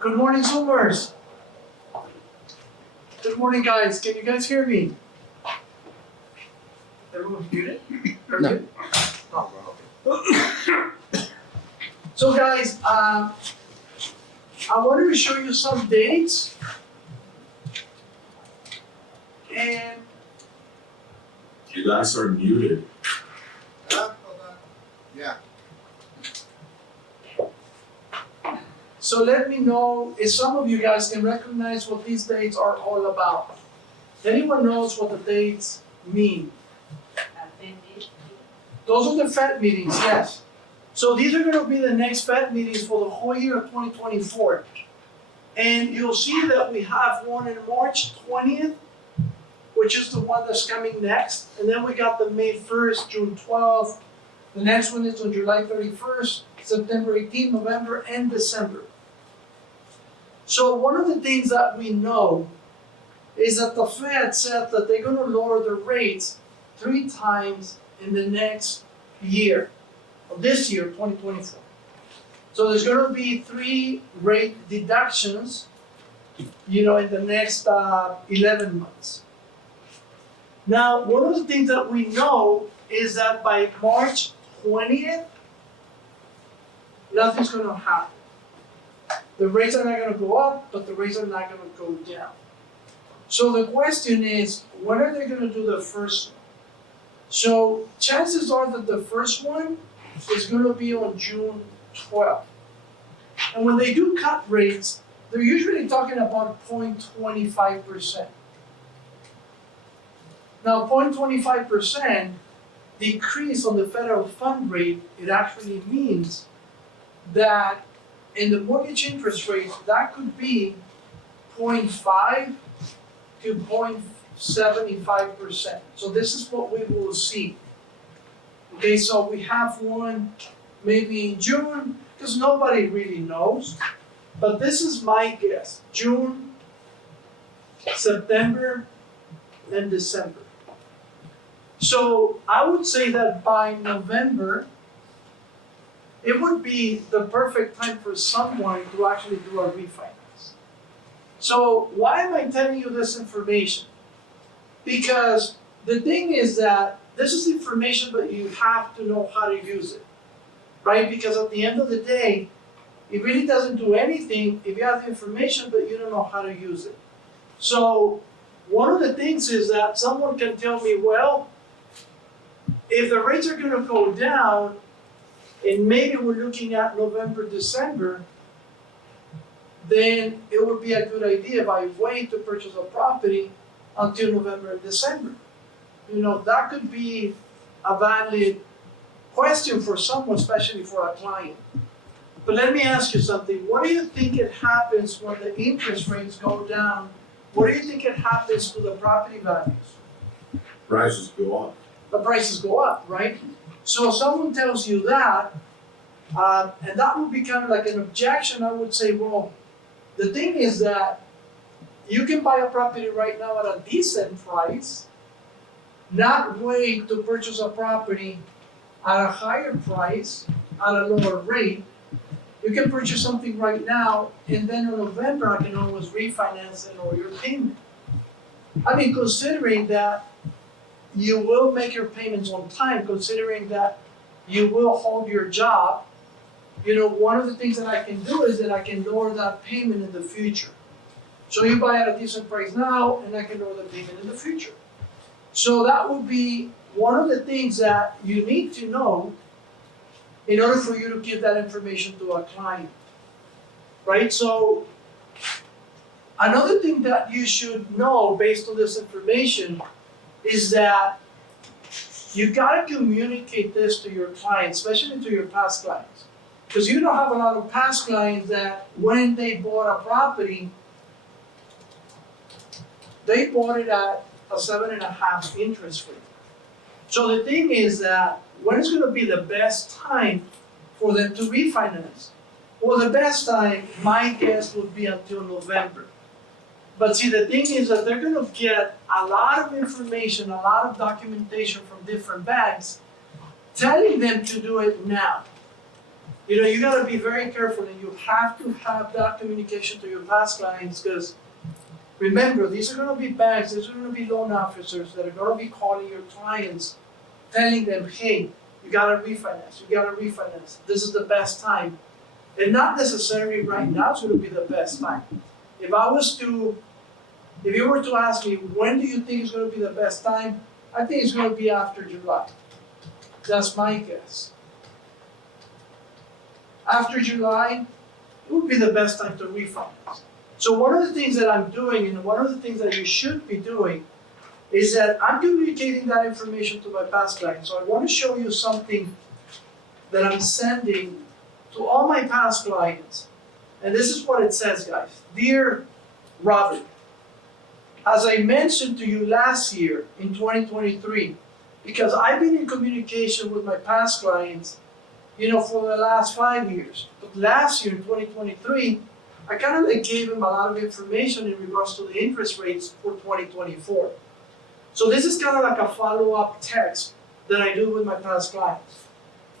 Good morning, Zoomers. Good morning, guys. Can you guys hear me? Everyone's muted? No. Oh, okay. So, guys, I wanted to show you some dates. And You guys are muted. Yeah. so let me know if some of you guys can recognize what these dates are all about. Anyone knows what the dates mean? Those are the Fed meetings, yes. So these are going to be the next Fed meetings for the whole year of 2024. And you'll see that we have one in March 20th, which is the one that's coming next. And then we got the May 1st, June 12th. The next one is on July 31st, September 18th, November, and December. So one of the things that we know is that the Fed said that they're going to lower the rates 3 times in the next year, or this year, 2024. So there's going to be 3 rate deductions, in the next 11 months. Now, one of the things that we know is that by March 20th, nothing's going to happen. The rates are not going to go up, but the rates are not going to go down. So the question is, when are they going to do the first one? So chances are that the first one is going to be on June 12th. And when they do cut rates, they're usually talking about 0.25%. Now, 0.25% decrease on the federal fund rate, it actually means that in the mortgage interest rate, that could be 0.5 to 0.75%. So this is what we will see. Okay, so we have one maybe in June, because nobody really knows. But this is my guess. June, September, and December. So I would say that by November, it would be the perfect time for someone to actually do a refinance. So why am I telling you this information? Because the thing is that this is information, but you have to know how to use it, right? Because at the end of the day, it really doesn't do anything if you have the information, but you don't know how to use it. So one of the things is that someone can tell me, well, if the rates are going to go down, and maybe we're looking at November, December, then it would be a good idea if I wait to purchase a property until November and December. That could be a valid question for someone, especially for a client. But let me ask you something. What do you think it happens when the interest rates go down? What do you think it happens to the property values? Prices go up. The prices go up, right? So if someone tells you that, and that would be kind of like an objection, I would say, well, the thing is that you can buy a property right now at a decent price, not wait to purchase a property at a higher price, at a lower rate. You can purchase something right now, and then in November, I can always refinance and lower your payment. I mean, considering that you will make your payments on time, considering that you will hold your job, one of the things that I can do is that I can lower that payment in the future. So you buy at a decent price now, and I can lower the payment in the future. So that would be one of the things that you need to know in order for you to give that information to a client, right? So another thing that you should know based on this information is that you gotta communicate this to your clients, especially to your past clients. Because you don't have a lot of past clients that when they bought a property, they bought it at a 7.5% interest rate. So the thing is that when is gonna be the best time for them to refinance? Well, the best time, my guess, would be until November. But see, the thing is that they're gonna get a lot of information, a lot of documentation from different banks telling them to do it now. You gotta be very careful, and you have to have that communication to your past clients, because remember, these are gonna be banks, these are gonna be loan officers that are gonna be calling your clients, telling them, hey, you gotta refinance, this is the best time. And not necessarily right now is gonna be the best time. If you were to ask me, when do you think is gonna be the best time? I think it's gonna be after July. That's my guess. After July, it would be the best time to refinance. So one of the things that I'm doing, and one of the things that you should be doing, is that I'm communicating that information to my past clients. So I want to show you something that I'm sending to all my past clients. And this is what it says, guys. Dear Robert, as I mentioned to you last year in 2023, because I've been in communication with my past clients, for the last 5 years. But last year in 2023, I kind of gave them a lot of information in regards to the interest rates for 2024. So this is kind of like a follow-up text that I do with my past clients.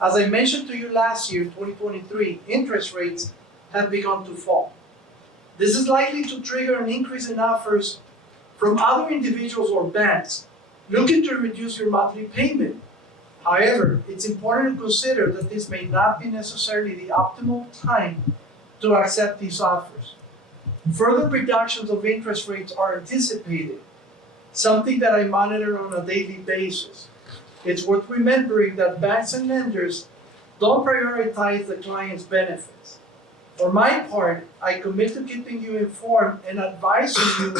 As I mentioned to you last year, 2023, interest rates have begun to fall. This is likely to trigger an increase in offers from other individuals or banks looking to reduce your monthly payment. However, it's important to consider that this may not be necessarily the optimal time to accept these offers. Further reductions of interest rates are anticipated, something that I monitor on a daily basis. It's worth remembering that banks and lenders don't prioritize the client's benefits. For my part, I commit to keeping you informed and advising you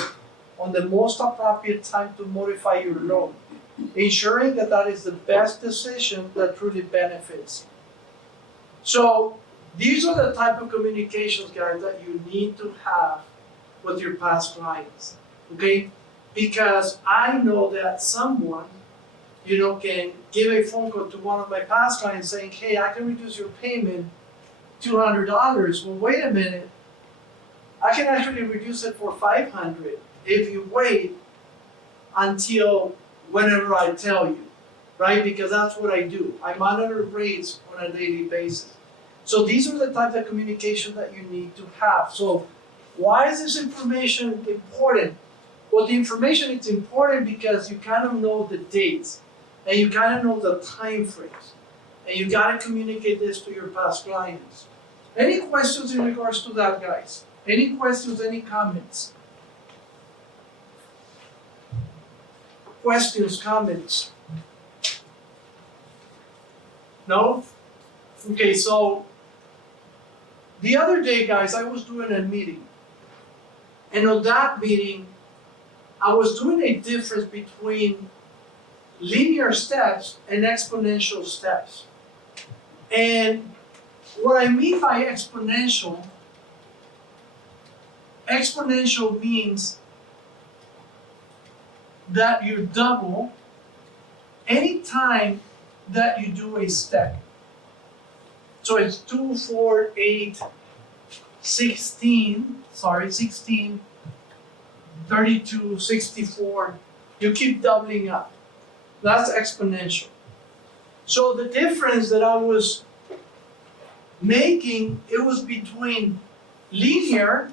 on the most appropriate time to modify your loan, ensuring that is the best decision that truly benefits you. So these are the type of communications, guys, that you need to have with your past clients, okay? Because I know that someone, can give a phone call to one of my past clients saying, hey, I can reduce your payment $200. Well, wait a minute. I can actually reduce it for $500 if you wait until whenever I tell you, right? Because that's what I do. I monitor rates on a daily basis. So these are the types of communication that you need to have. So why is this information important? Well, the information is important because you kind of know the dates and you kind of know the time frames, and you got to communicate this to your past clients. Any questions in regards to that, guys? Any questions, any comments? Questions, comments? No? Okay, so the other day, guys, I was doing a meeting. And on that meeting, I was doing a difference between linear steps and exponential steps. And what I mean by exponential means that you double any time that you do a step. So it's 2, 4, 8, 16, 32, 64. You keep doubling up. That's exponential. So the difference that I was making, it was between linear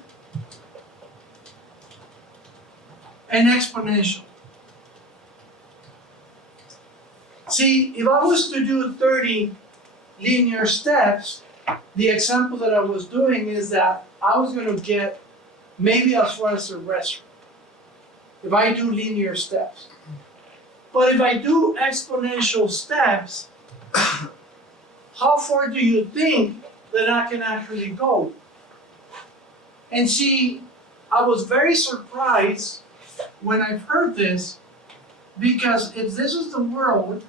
and exponential. See, if I was to do 30 linear steps, the example that I was doing is that I was going to get maybe as far as the restaurant if I do linear steps. But if I do exponential steps, how far do you think that I can actually go? And see, I was very surprised when I heard this, because if this is the world,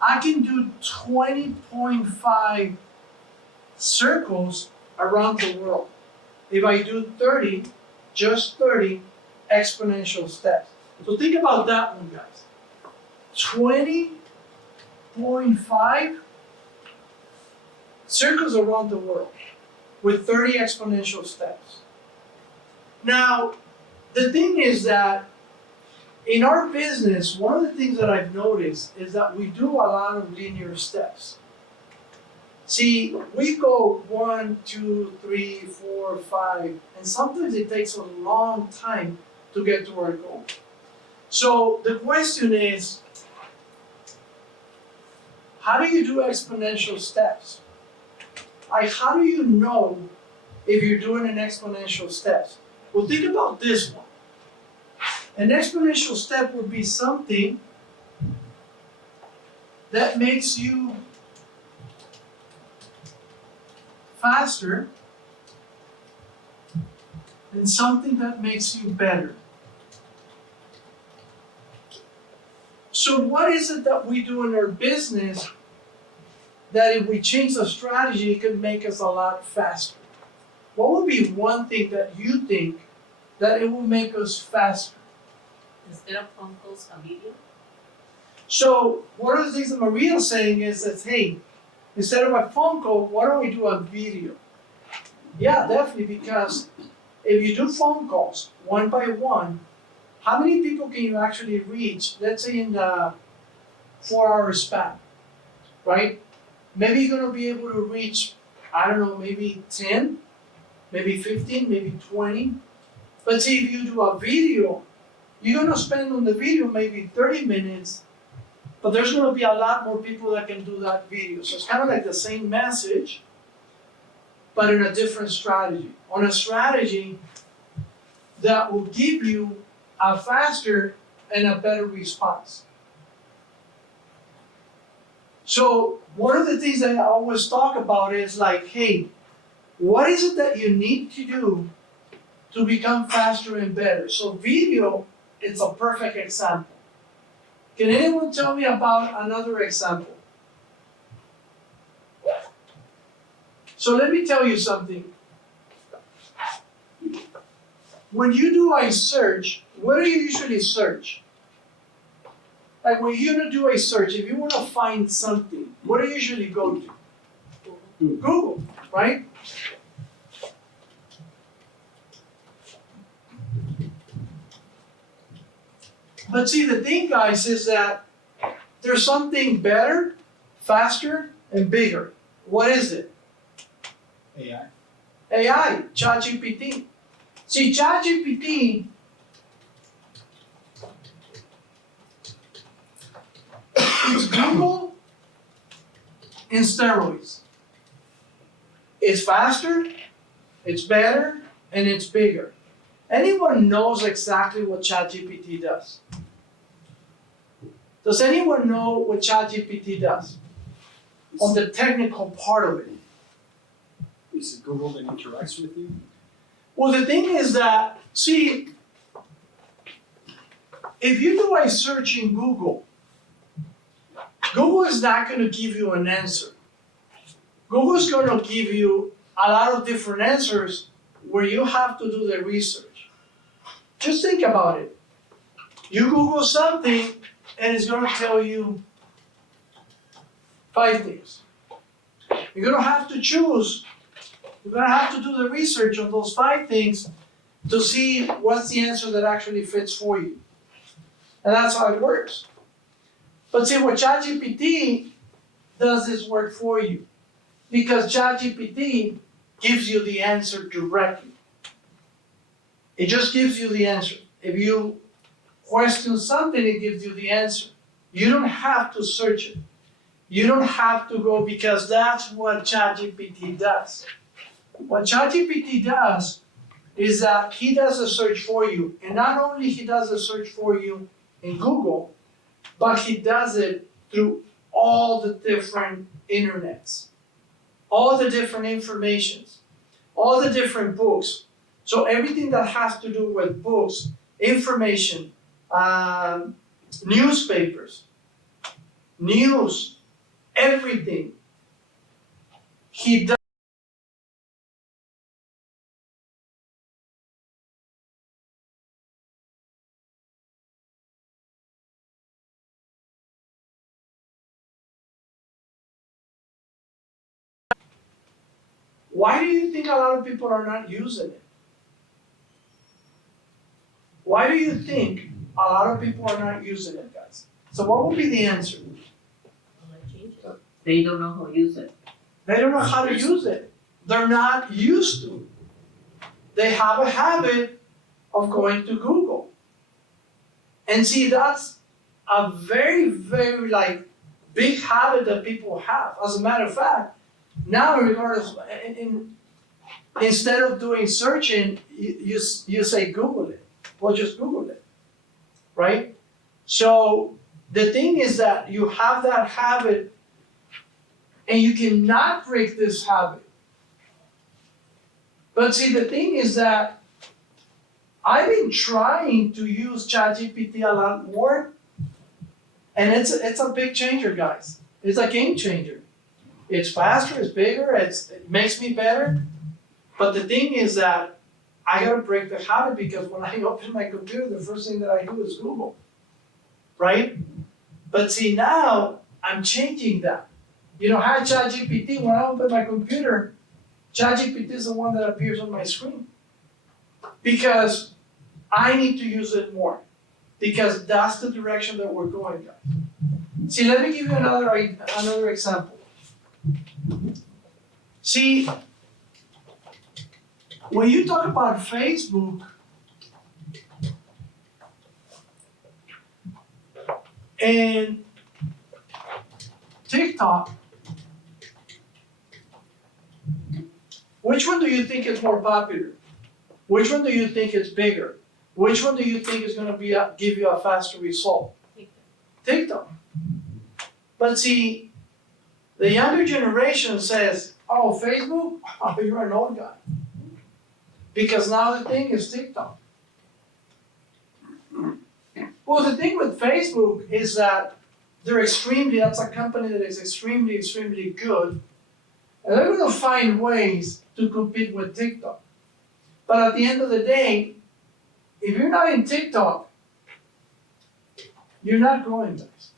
I can do 20.5 circles around the world. If I do 30, just 30 exponential steps. So think about that one, guys. 20.5 circles around the world with 30 exponential steps. Now, the thing is that in our business, one of the things that I've noticed is that we do a lot of linear steps. See, we go 1, 2, 3, 4, 5, and sometimes it takes a long time to get to our goal. So the question is, how do you do exponential steps? Like, how do you know if you're doing an exponential steps? Well, think about this one. An exponential step would be something that makes you faster and something that makes you better. So what is it that we do in our business that if we change the strategy, it could make us a lot faster? What would be one thing that you think that it will make us faster? Instead of phone calls, a video? So one of the things that Maria's saying is that, hey, instead of a phone call, why don't we do a video? Yeah, definitely, because if you do phone calls one by one, how many people can you actually reach, let's say in the 4-hour span, right? Maybe you're gonna be able to reach, I don't know, maybe 10, maybe 15, maybe 20. But see, if you do a video, you're gonna spend on the video maybe 30 minutes, but there's gonna be a lot more people that can do that video. So it's kind of like the same message, but in a different strategy. On a strategy that will give you a faster and a better response. So one of the things that I always talk about is like, hey, what is it that you need to do to become faster and better? So video, it's a perfect example. Can anyone tell me about another example? So let me tell you something. When you do a search, what do you usually search? Like when you do a search, if you want to find something, what do you usually go to? Google, right? But see, the thing, guys, is that there's something better, faster, and bigger. What is it? AI. AI, ChatGPT. See, ChatGPT it's Google in steroids. It's faster, it's better, and it's bigger. Anyone knows exactly what ChatGPT does? Does anyone know what ChatGPT does? On the technical part of it. Is it Google that interacts with you? Well, the thing is that, see, if you do a search in Google, Google is not going to give you an answer. Google is going to give you a lot of different answers where you have to do the research. Just think about it. You Google something and it's going to tell you 5 things. You're going to have to choose. You're going to have to do the research on those 5 things to see what's the answer that actually fits for you. And that's how it works. But see, what ChatGPT does is work for you. Because ChatGPT gives you the answer directly. It just gives you the answer. If you question something, it gives you the answer. You don't have to search it. You don't have to go, because that's what ChatGPT does. What ChatGPT does is that he does a search for you. And not only he does a search for you in Google, but he does it through all the different internets, all the different informations, all the different books. So everything that has to do with books, information, newspapers, news, everything, he does. Why do you think a lot of people are not using it? Why do you think a lot of people are not using it, guys? So what would be the answer? They don't know how to use it. They don't know how to use it. They're not used to it. They have a habit of going to Google. And see, that's a very, very big habit that people have. As a matter of fact, now regardless, instead of doing searching, you say Google it. Well, just Google it, right? So the thing is that you have that habit and you cannot break this habit. But see, the thing is that I've been trying to use ChatGPT a lot more, and it's a big changer, guys. It's a game changer. It's faster, it's bigger, it makes me better. But the thing is that I gotta break the habit because when I open my computer, the first thing that I do is Google, right? But see, now I'm changing that. You know, hi ChatGPT, when I open my computer, ChatGPT is the one that appears on my screen. Because I need to use it more. Because that's the direction that we're going, guys. See, let me give you another example. See, when you talk about Facebook and TikTok, which one do you think is more popular? Which one do you think is bigger? Which one do you think is going to give you a faster result? TikTok. But see, the younger generation says, oh, Facebook? Oh, you're an old guy. Because now the thing is TikTok. Well, the thing with Facebook is that that's a company that is extremely, extremely good. And they're going to find ways to compete with TikTok. But at the end of the day, if you're not in TikTok, you're not growing, guys.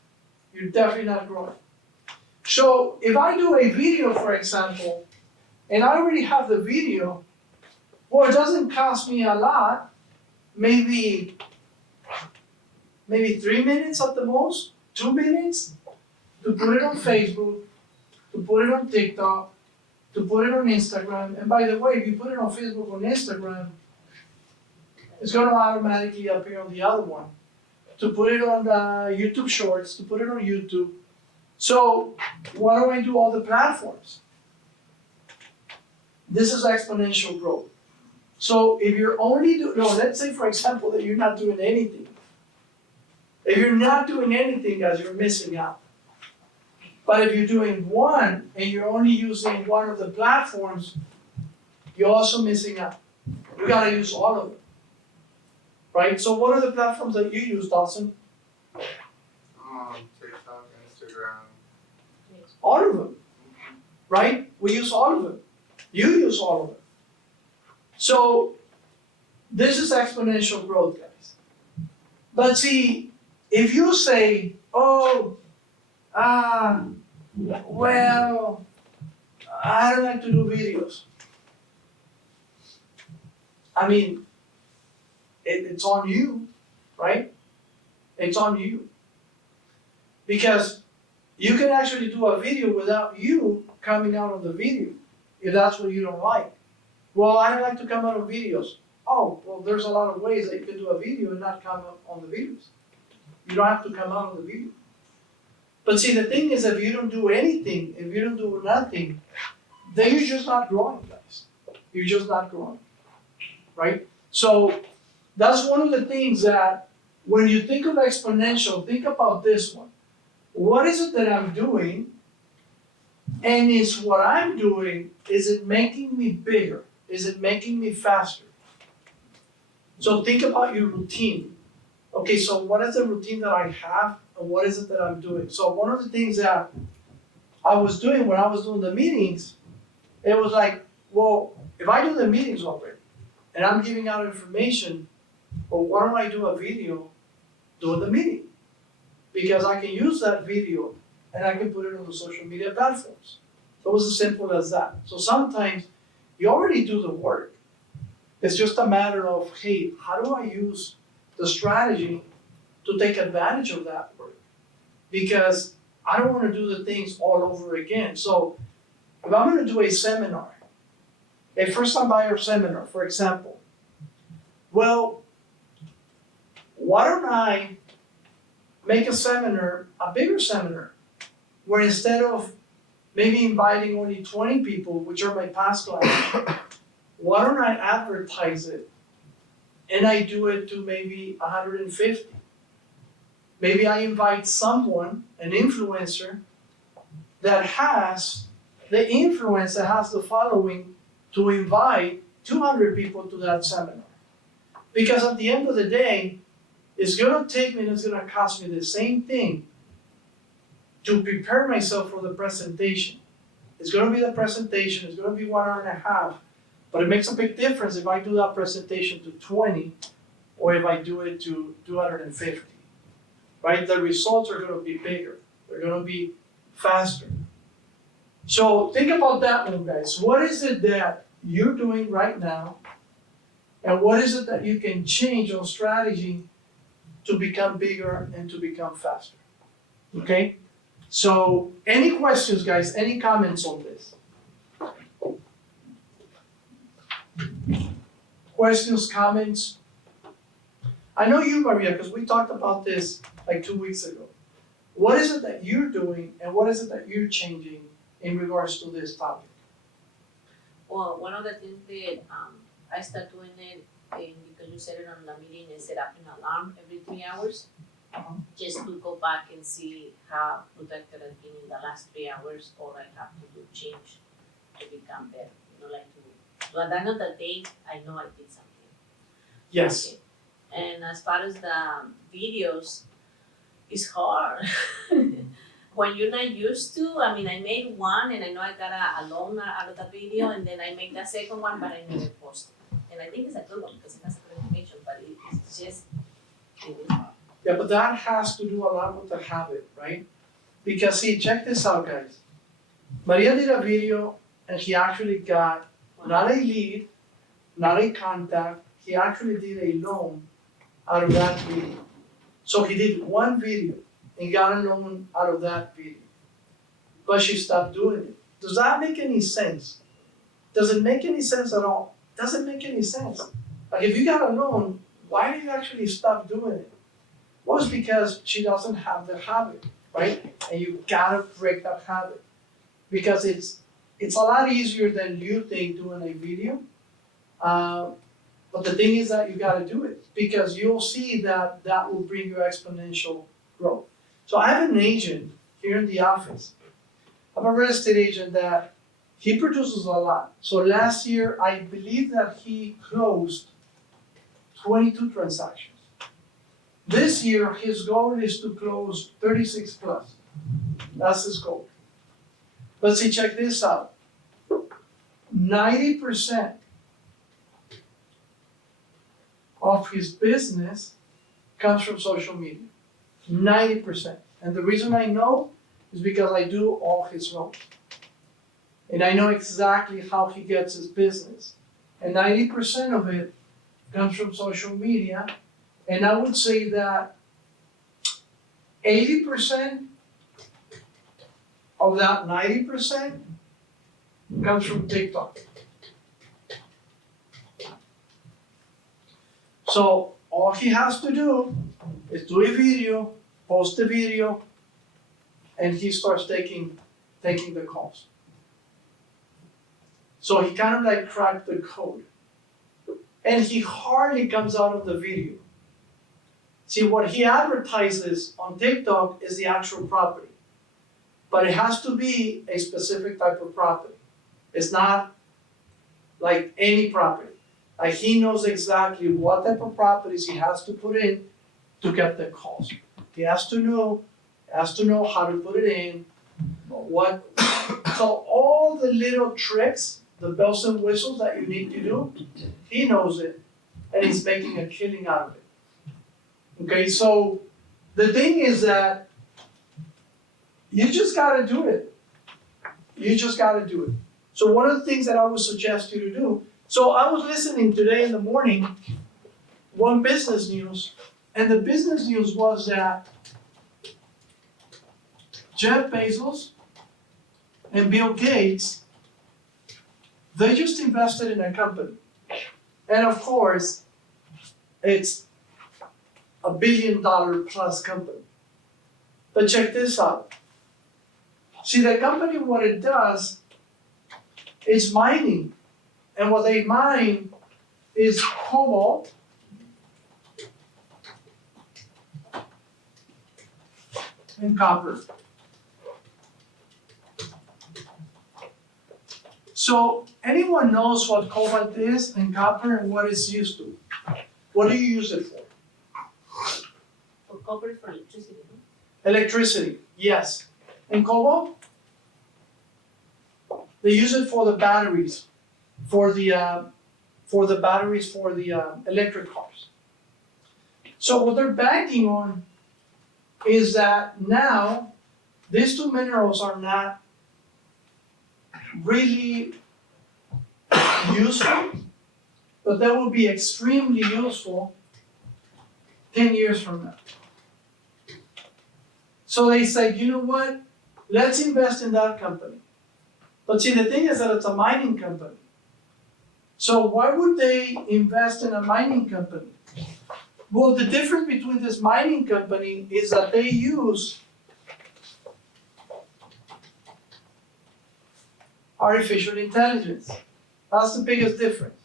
You're definitely not growing. So if I do a video, for example, and I already have the video, well, it doesn't cost me a lot, maybe 3 minutes at the most, 2 minutes, to put it on Facebook, to put it on TikTok, to put it on Instagram. And by the way, if you put it on Facebook or Instagram, it's going to automatically appear on the other one. To put it on the YouTube Shorts, to put it on YouTube. So why do I do all the platforms? This is exponential growth. So if you're let's say for example that you're not doing anything. If you're not doing anything, guys, you're missing out. But if you're doing one and you're only using one of the platforms, you're also missing out. You gotta use all of them. Right? So what are the platforms that you use, Dawson? TikTok, Instagram. All of them. Right? We use all of them. You use all of them. So this is exponential growth, guys. But see, if you say, well, I don't like to do videos. I mean, it's on you, right? It's on you. Because you can actually do a video without you coming out on the video, if that's what you don't like. Well, I don't like to come out on videos. Oh, well, there's a lot of ways that you can do a video and not come out on the videos. You don't have to come out on the video. But see, the thing is, if you don't do anything, if you don't do nothing, then you're just not growing, guys. You're just not growing, right? So that's one of the things that when you think of exponential, think about this one. What is it that I'm doing? And is what I'm doing, is it making me bigger? Is it making me faster? So think about your routine. Okay, so what is the routine that I have and what is it that I'm doing? So one of the things that I was doing when I was doing the meetings, it was like, well, if I do the meetings already and I'm giving out information, well, why don't I do a video doing the meeting? Because I can use that video and I can put it on the social media platforms. So it was as simple as that. So sometimes you already do the work. It's just a matter of, hey, how do I use the strategy to take advantage of that work? Because I don't want to do the things all over again. So if I'm gonna do a seminar, a first-time buyer seminar, for example, well, why don't I make a seminar, a bigger seminar, where instead of maybe inviting only 20 people, which are my past clients, why don't I advertise it and I do it to maybe 150? Maybe I invite someone, an influencer, that has the influence, that has the following, to invite 200 people to that seminar. Because at the end of the day, it's gonna take me and it's gonna cost me the same thing to prepare myself for the presentation. It's gonna be the presentation, it's gonna be 1 hour and a half, but it makes a big difference if I do that presentation to 20 or if I do it to 250, right? The results are gonna be bigger, they're gonna be faster. So think about that one, guys. What is it that you're doing right now? And what is it that you can change on strategy to become bigger and to become faster? Okay? So, any questions, guys? Any comments on this? Questions, comments? I know you, Maria, because we talked about this like 2 weeks ago. What is it that you're doing and what is it that you're changing in regards to this topic? Well, one of the things that I start doing it, because you said it on the meeting, is set up an alarm every 3 hours. Just to go back and see how productive I've been in the last 3 hours, or I have to do change to become better. You know, like to at the end of the day, I know I did something. Yes. Okay. And as far as the videos, it's hard. When you're not used to, I mean, I made one and I know I got a loan out of the video, and then I make the second one, but I never posted. And I think it's a good one because it has good information, but it's just, it is hard. Yeah, but that has to do a lot with the habit, right? Because see, check this out, guys. Maria did a video and he actually got not a lead, not a contact, he actually did a loan out of that video. So he did one video and got a loan out of that video. But she stopped doing it. Does that make any sense? Does it make any sense at all? Doesn't make any sense. Like if you got a loan, why did you actually stop doing it? Well, it's because she doesn't have the habit, right? And you gotta break that habit. Because it's a lot easier than you think doing a video. But the thing is that you gotta do it because you'll see that that will bring you exponential growth. So I have an agent here in the office. I have a real estate agent that he produces a lot. So last year, I believe that he closed 22 transactions. This year, his goal is to close 36 plus. That's his goal. But see, check this out. 90% of his business comes from social media. 90%. And the reason I know is because I do all his loans. And I know exactly how he gets his business. And 90% of it comes from social media. And I would say that 80% of that 90% comes from TikTok. So all he has to do is do a video, post the video, and he starts taking the calls. So he kind of like cracked the code. And he hardly comes out of the video. See, what he advertises on TikTok is the actual property. But it has to be a specific type of property. It's not like any property. Like he knows exactly what type of properties he has to put in to get the calls. He has to know how to put it in, so all the little tricks, the bells and whistles that you need to do, he knows it, and he's making a killing out of it. Okay, so the thing is that you just gotta do it. You just gotta do it. So one of the things that I would suggest you to do, so I was listening today in the morning, one business news, and the business news was that Jeff Bezos and Bill Gates They just invested in a company. And of course, it's $1 billion plus company. But check this out. See, the company, what it does is mining. And what they mine is cobalt, and copper. So anyone knows what cobalt is and copper and what it's used to? What do you use it for? For copper for electricity, no? Electricity, yes. And cobalt? They use it for the batteries, for the batteries for the electric cars. So what they're banking on is that now these two minerals are not really useful, but they will be extremely useful 10 years from now. So they said, you know what? Let's invest in that company. But see, the thing is that it's a mining company. So why would they invest in a mining company? Well, the difference between this mining company is that they use artificial intelligence. That's the biggest difference.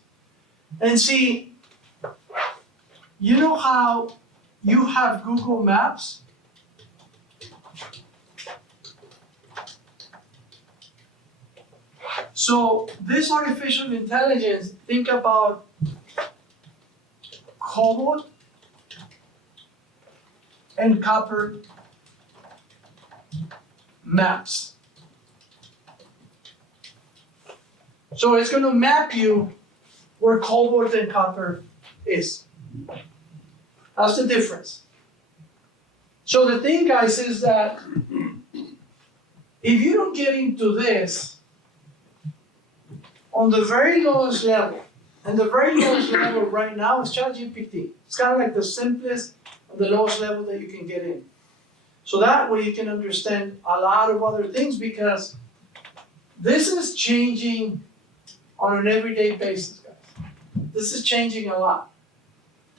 And see, you know how you have Google Maps? So this artificial intelligence, think about cobalt and copper maps. So it's going to map you where cobalt and copper is. That's the difference. So the thing, guys, is that if you don't get into this on the very lowest level, and the very lowest level right now is ChatGPT. It's kind of like the simplest and the lowest level that you can get in. So that way you can understand a lot of other things, because this is changing on an everyday basis, guys. This is changing a lot.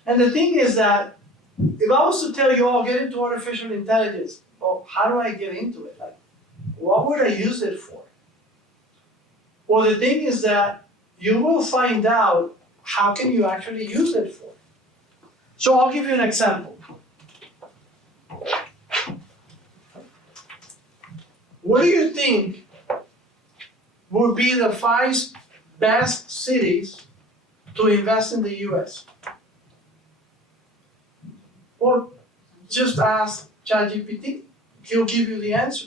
And the thing is that if I was to tell you, oh, get into artificial intelligence, well, how do I get into it? Like, what would I use it for? Well, the thing is that you will find out how can you actually use it for. So I'll give you an example. What do you think would be the 5 best cities to invest in the US? Well, just ask ChatGPT. He'll give you the answer.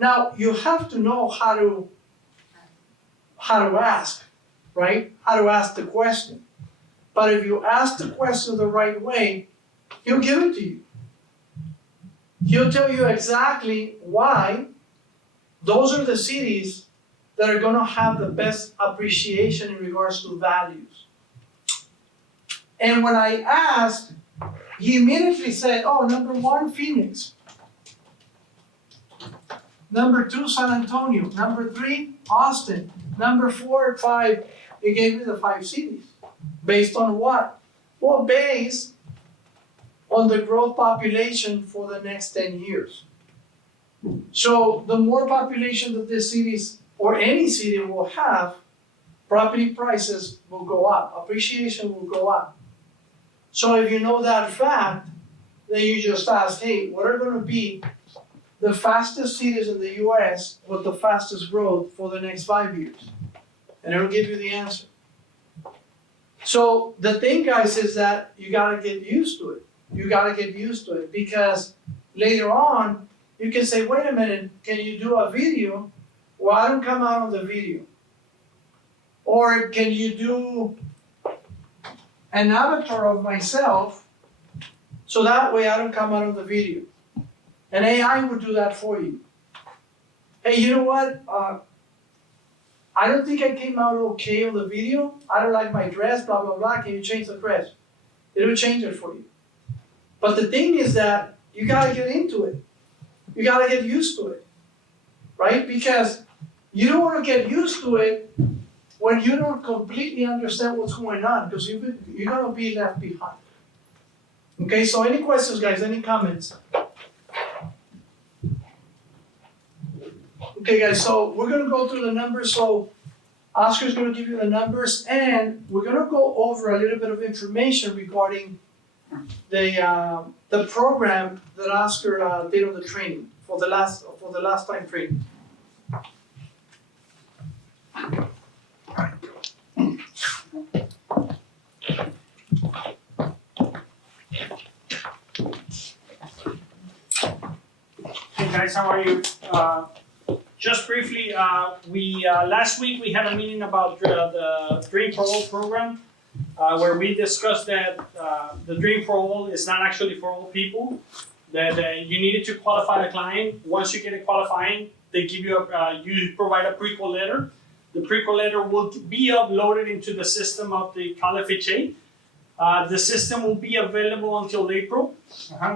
Now, you have to know how to ask, right? How to ask the question. But if you ask the question the right way, he'll give it to you. He'll tell you exactly why those are the cities that are going to have the best appreciation in regards to values. And when I asked, he immediately said, oh, number 1, Phoenix. Number 2, San Antonio. Number 3, Austin. Number 4, 5, he gave me the 5 cities. Based on what? Well, based on the growth population for the next 10 years. So the more population that the cities or any city will have, property prices will go up, appreciation will go up. So if you know that fact, then you just ask, hey, what are going to be the fastest cities in the US with the fastest growth for the next 5 years? And it'll give you the answer. So the thing, guys, is that you gotta get used to it. You gotta get used to it, because later on, you can say, wait a minute, can you do a video? Well, I don't come out on the video. Or can you do an avatar of myself, so that way I don't come out on the video? And AI would do that for you. Hey, you know what? I don't think I came out okay on the video. I don't like my dress, blah, blah, blah. Can you change the dress? It'll change it for you. But the thing is that you gotta get into it. You gotta get used to it, right? Because you don't want to get used to it when you don't completely understand what's going on, because you're going to be left behind. Okay, so any questions, guys? Any comments? Okay, guys, so we're going to go through the numbers. So Oscar's going to give you the numbers, and we're going to go over a little bit of information regarding the program that Oscar did on the training for the last time training. Hey guys, how are you? Just briefly, last week we had a meeting about the Dream for All program, where we discussed that the Dream for All is not actually for all people. That you needed to qualify a client. Once you get it qualifying, they give you you provide a pre-qual letter. The pre-qual letter will be uploaded into the system of the FHA. The system will be available until April.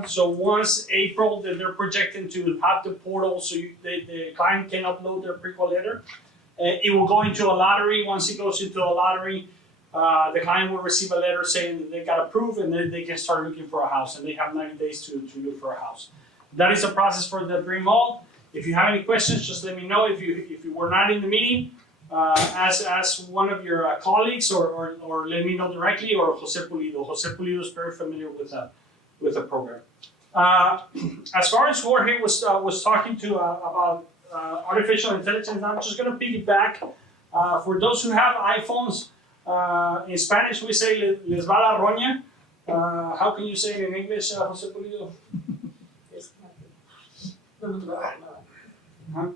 So once April, they're projecting to have the portal so the client can upload their pre-qual letter. It will go into a lottery. Once it goes into a lottery, the client will receive a letter saying that they got approved, and then they can start looking for a house, and they have 90 days to look for a house. That is the process for the Dream All. If you have any questions, just let me know. If you were not in the meeting, ask one of your colleagues or let me know directly, or Jose Pulido. Jose Pulido is very familiar with the program. As far as Jorge was talking to about artificial intelligence, I'm just going to piggyback. For those who have iPhones, in Spanish we say les va la roña. How can you say it in English, Jose Pulido? Huh?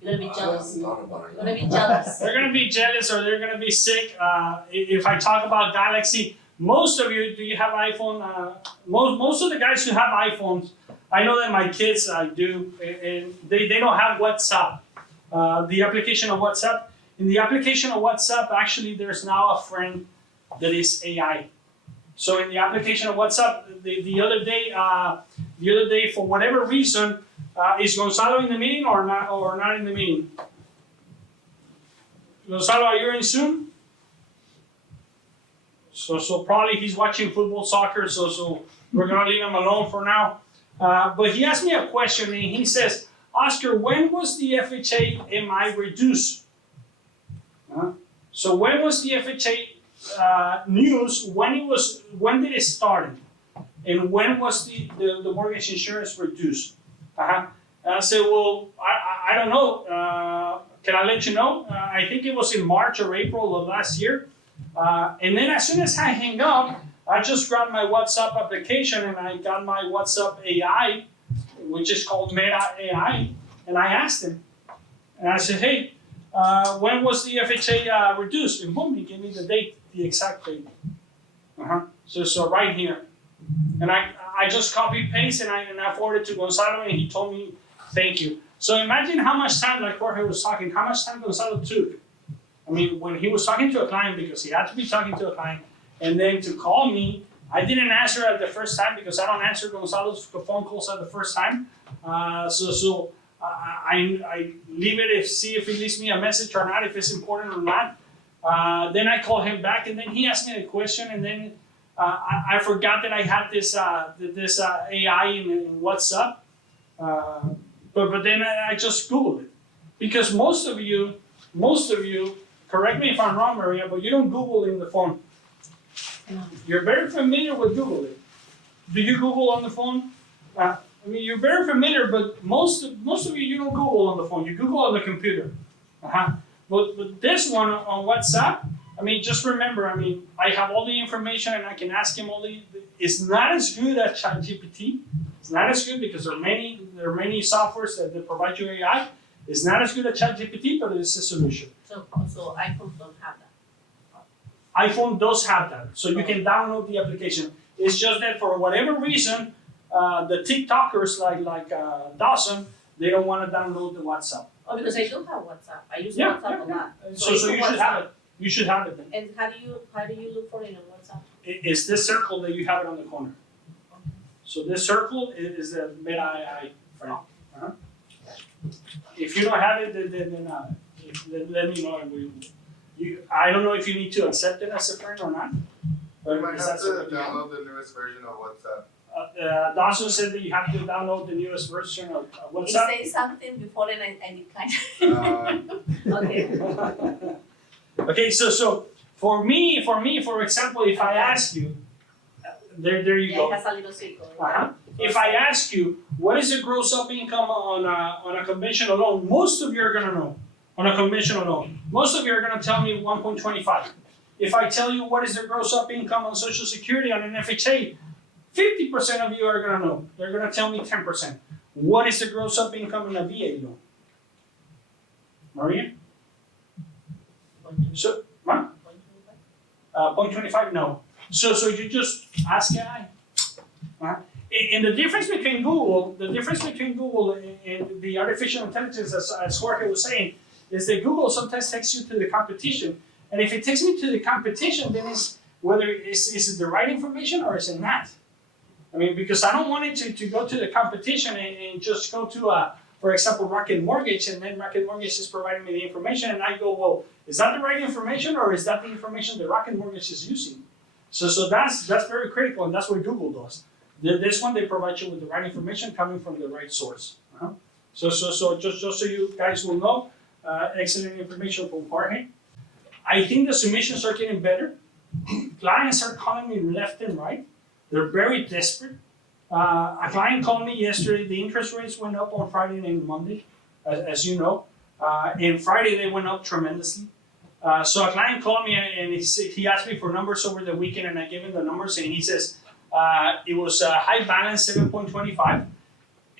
You're gonna be jealous. You're gonna be jealous. They're gonna be jealous, or they're gonna be sick. If I talk about Galaxy, most of you, do you have iPhone? Most of the guys who have iPhones, I know that my kids do, and they don't have WhatsApp. The application of WhatsApp. In the application of WhatsApp, actually, there's now a friend that is AI. So in the application of WhatsApp, the other day, for whatever reason, is Gonzalo in the meeting or not in the meeting? Gonzalo, are you in Zoom? So probably he's watching football, soccer, so we're gonna leave him alone for now. But he asked me a question, and he says, Oscar, when was the FHA MI reduced? So when was the FHA news? When did it start? And when was the mortgage insurance reduced? And I said, well, I don't know. Can I let you know? I think it was in March or April of last year. And then as soon as I hang up, I just grabbed my WhatsApp application and I got my WhatsApp AI, which is called Meta AI, and I asked him. And I said, hey, when was the FHA reduced? And boom, he gave me the date, the exact date. So right here. And I just copy paste and I forwarded to Gonzalo, and he told me thank you. So imagine how much time, like Jorge was talking, how much time Gonzalo took. I mean, when he was talking to a client, because he had to be talking to a client, and then to call me, I didn't answer at the first time because I don't answer Gonzalo's phone calls at the first time. So I leave it, see if he leaves me a message or not, if it's important or not. Then I call him back, and then he asked me a question, and then I forgot that I had this AI in WhatsApp. But then I just Googled it, because most of you, correct me if I'm wrong, Maria, but you don't Google in the phone. You're very familiar with Google. Do you Google on the phone? I mean, you're very familiar, but most of you don't Google on the phone. You Google on the computer. But this one on WhatsApp, I mean, just remember, I mean, I have all the information and I can ask him all the. It's not as good as ChatGPT. It's not as good because there are many softwares that provide you AI. It's not as good as ChatGPT, but it's a solution. So iPhones don't have that. iPhone does have that, so you can download the application. It's just that for whatever reason, the TikTokers like Dawson, they don't want to download the WhatsApp. Oh, because I do have WhatsApp. I use WhatsApp a lot. So you should have it. You should have it then. And how do you look for it on WhatsApp? It's this circle that you have it on the corner. So this circle is the Meta AI friend. if you don't have it, then let me know. And I don't know if you need to accept it as a friend or not. But You might is have that to something you want? download the newest version of WhatsApp. Dawson said that you have to download the newest version of He WhatsApp. say something before and I decline. Okay. Okay, so for me, for example, if I ask you, there you Yeah, go. it has a little circle. Uh-huh. If I ask you, what is the gross up income on a conventional loan? Most of you are gonna know. On a conventional loan, most of you are gonna tell me 1.25. If I tell you what is the gross up income on Social Security on an FHA, 50% of you are gonna know. They're gonna tell me 10%. What is the gross up income in a VA loan? Maria? So, huh? 0.25? No. So you just ask AI. And the difference between Google and the artificial intelligence, as Jorge was saying, is that Google sometimes takes you to the competition. And if it takes me to the competition, then it's whether is it the right information or is it not? I mean, because I don't want it to go to the competition and just go to, for example, Rocket Mortgage, and then Rocket Mortgage is providing me the information, and I go, well, is that the right information or is that the information that Rocket Mortgage is using? So that's very critical, and that's what Google does. This one, they provide you with the right information coming from the right source. So just so you guys will know, excellent information from Jorge. I think the submissions are getting better. Clients are calling me left and right. They're very desperate. A client called me yesterday. The interest rates went up on Friday and Monday, as you know. And Friday they went up tremendously. So a client called me and he asked me for numbers over the weekend, and I gave him the numbers, and he says it was high balance 7.25.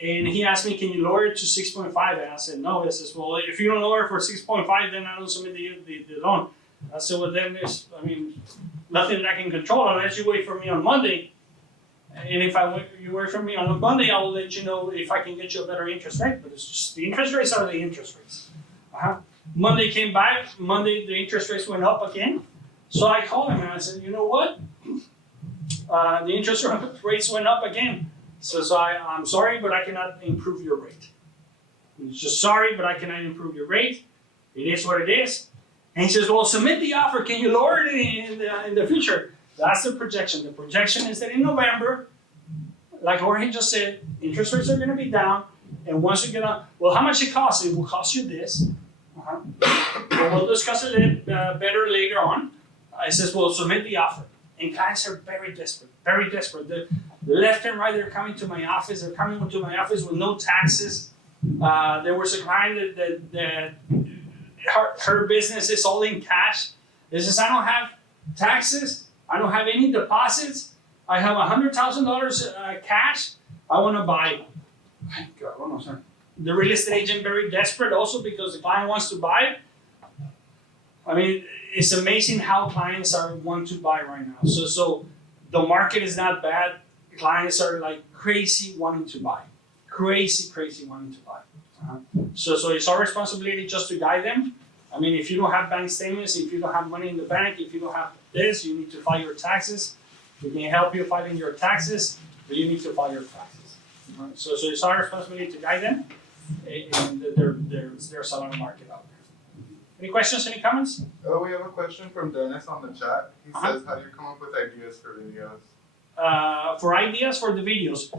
And he asked me, can you lower it to 6.5? And I said, no. He says, well, if you don't lower it for 6.5, then I don't submit the loan. I said, well, then there's, nothing that I can control unless you wait for me on Monday. And if you wait for me on Monday, I will let you know if I can get you a better interest rate. But it's just, the interest rates are the interest rates. Monday came back. Monday, the interest rates went up again. So I called him and I said, you know what? The interest rates went up again. So I'm sorry, but I cannot improve your rate. I'm just sorry, but I cannot improve your rate. It is what it is. And he says, well, submit the offer. Can you lower it in the future? That's the projection. The projection is that in November, like Jorge just said, interest rates are going to be down. And once you get on, well, how much it costs? It will cost you this. Well, we'll discuss it better later on. I says, well, submit the offer. And clients are very desperate, very desperate. The left and right, they're coming to my office. They're coming to my office with no taxes. There was a client that her business is all in cash. She says, I don't have taxes. I don't have any deposits. I have $100,000 cash. I want to buy. God, one more time. The real estate agent very desperate also because the client wants to buy. I mean, it's amazing how clients want to buy right now. So the market is not bad. Clients are like crazy wanting to buy. Crazy wanting to buy. So it's our responsibility just to guide them. I mean, if you don't have bank statements, if you don't have money in the bank, if you don't have this, you need to file your taxes. We can help you filing your taxes, but you need to file your taxes. So it's our responsibility to guide them, and there's a lot of market out there. Any questions, any comments? Oh, we have a question from Dennis on the chat. He says, how do you come up with ideas for videos? For ideas for the videos.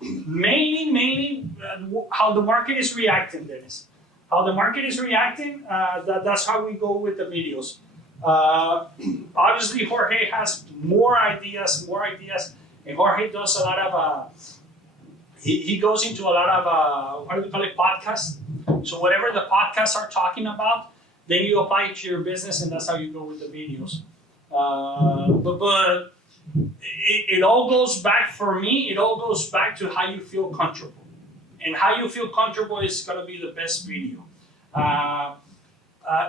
Mainly how the market is reacting, Dennis. How the market is reacting, that's how we go with the videos. Obviously, Jorge has more ideas, and Jorge does a lot of, he goes into a lot of, what do we call it, podcasts. So whatever the podcasts are talking about, then you apply it to your business, and that's how you go with the videos. But it all goes back, for me, it all goes back to how you feel comfortable. And how you feel comfortable is going to be the best video.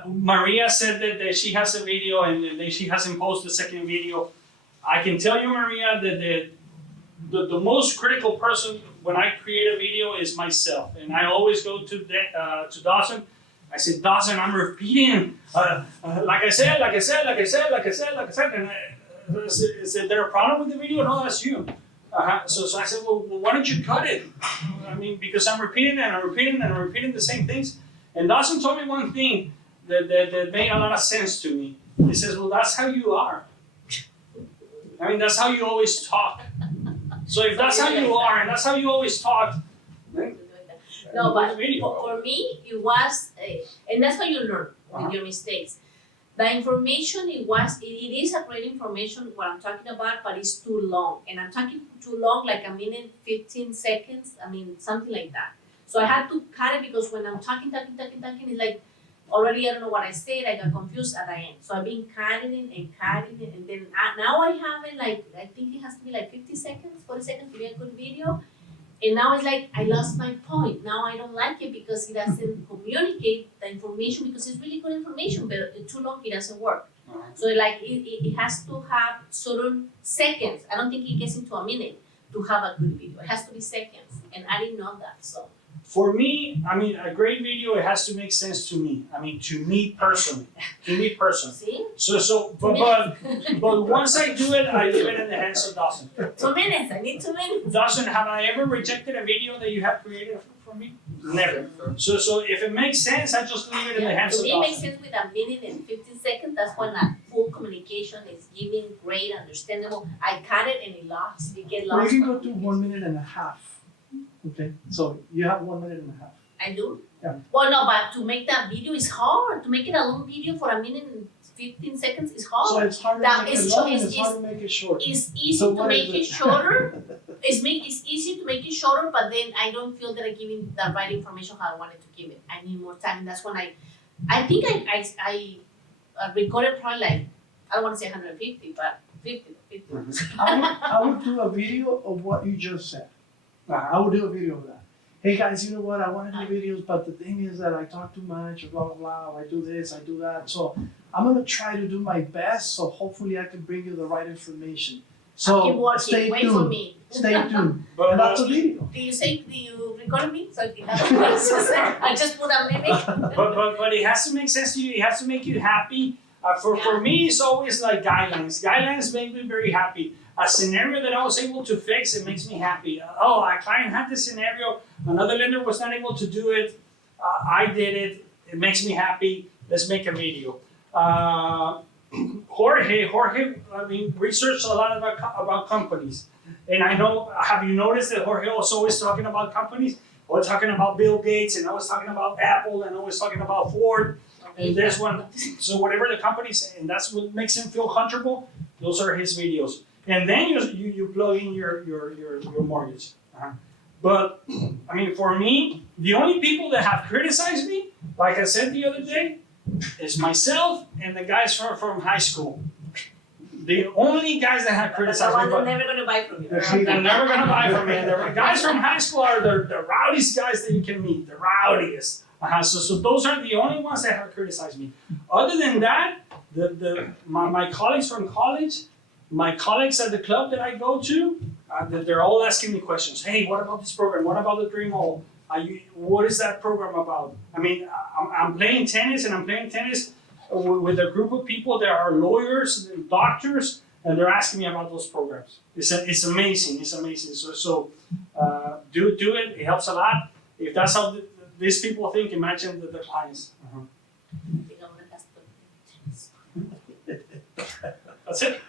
Maria said that she has a video and then she hasn't posted the second video. I can tell you, Maria, that the most critical person when I create a video is myself. And I always go to Dawson. I said, Dawson, I'm repeating, like I said. And I said, is there a problem with the video? No, that's you. So I said, well, why don't you cut it? I mean, because I'm repeating and I'm repeating the same things. And Dawson told me one thing that made a lot of sense to me. He says, well, that's how you are. I mean, that's how you always talk. So if that's how you are and that's how you always talk, then No, but video. for me, it was, and that's how you learn with your mistakes. The information it is a great information what I'm talking about, but it's too long. And I'm talking too long, like a minute, 15 seconds, I mean, something like that. So I had to cut it because when I'm talking, it's like, already I don't know what I said, I got confused at the end. So I've been cutting it, and then now I have it like, I think it has to be like 50 seconds, 40 seconds to be a good video. And now it's like, I lost my point. Now I don't like it because it doesn't communicate the information because it's really good information, but too long it doesn't work. So like, it has to have certain seconds. I don't think it gets into a minute to have a good video. It has to be seconds. And I didn't know that, so. For me, I mean, a great video, it has to make sense to me. I mean, to me personally. See? But once I do it, I leave it in the hands of Dawson. 2 minutes, I need 2 minutes. Dawson, have I ever rejected a video that you have created for me? Never. So if it makes sense, I just leave it in the hands To of me, it makes Dawson. sense with a minute and 15 seconds. That's when a full communication is giving great, understandable. I cut it and it lost. It get Well, you lost. can go to 1 minute and a half. Okay, so you have 1 minute and a half. I do. Yeah. Well, no, but to make that video is hard. To make it a long video for a minute and 15 seconds is So hard. it's hard That to make it is long and is- it's hard to make it short. It's easy So to what make is it it? shorter. It's easy to make it shorter, but then I don't feel that I'm giving the right information how I wanted to give it. I need more time, and that's when I think I recorded probably like, I don't want to say 150, but 50. I would do a video of what you just said. I would do a video of that. Hey guys, you know what? I want to do videos, but the thing is that I talk too much, blah, blah, blah. I do this, I do that. So I'm going to try to do my best. So hopefully I can bring you the right information. Keep So watching. stay Wait for tuned. me. Stay tuned. But And that's a video. Do you record me? So I just put a minute. But it has to make sense to you. It has to make you happy. For me, it's always like guidelines. Guidelines make me very happy. A scenario that I was able to fix, it makes me happy. Oh, a client had this scenario, another lender was not able to do it. I did it. It makes me happy. Let's make a video. Jorge, I mean, researched a lot about companies. And I know, have you noticed that Jorge was always talking about companies? I was talking about Bill Gates, and I was talking about Apple, and I was talking about Ford. And there's one, so whatever the companies, and that's what makes him feel comfortable, those are his videos. And then you plug in your mortgage. But, I mean, for me, the only people that have criticized me, like I said the other day, is myself and the guys from high school. The only guys that have criticized me. They're never gonna buy from you. They're never gonna buy from me. The guys from high school are the rowdiest guys that you can meet. The rowdiest. So those are the only ones that have criticized me. Other than that, my colleagues from college, my colleagues at the club that I go to, they're all asking me questions. Hey, what about this program? What about the Dream Hole? What is that program about? I mean, I'm playing tennis, and I'm playing tennis with a group of people that are lawyers and doctors, and they're asking me about those programs. It's amazing. It's amazing. So do it. It helps a lot. If that's how these people think, imagine the clients. I think I'm gonna ask them. That's it.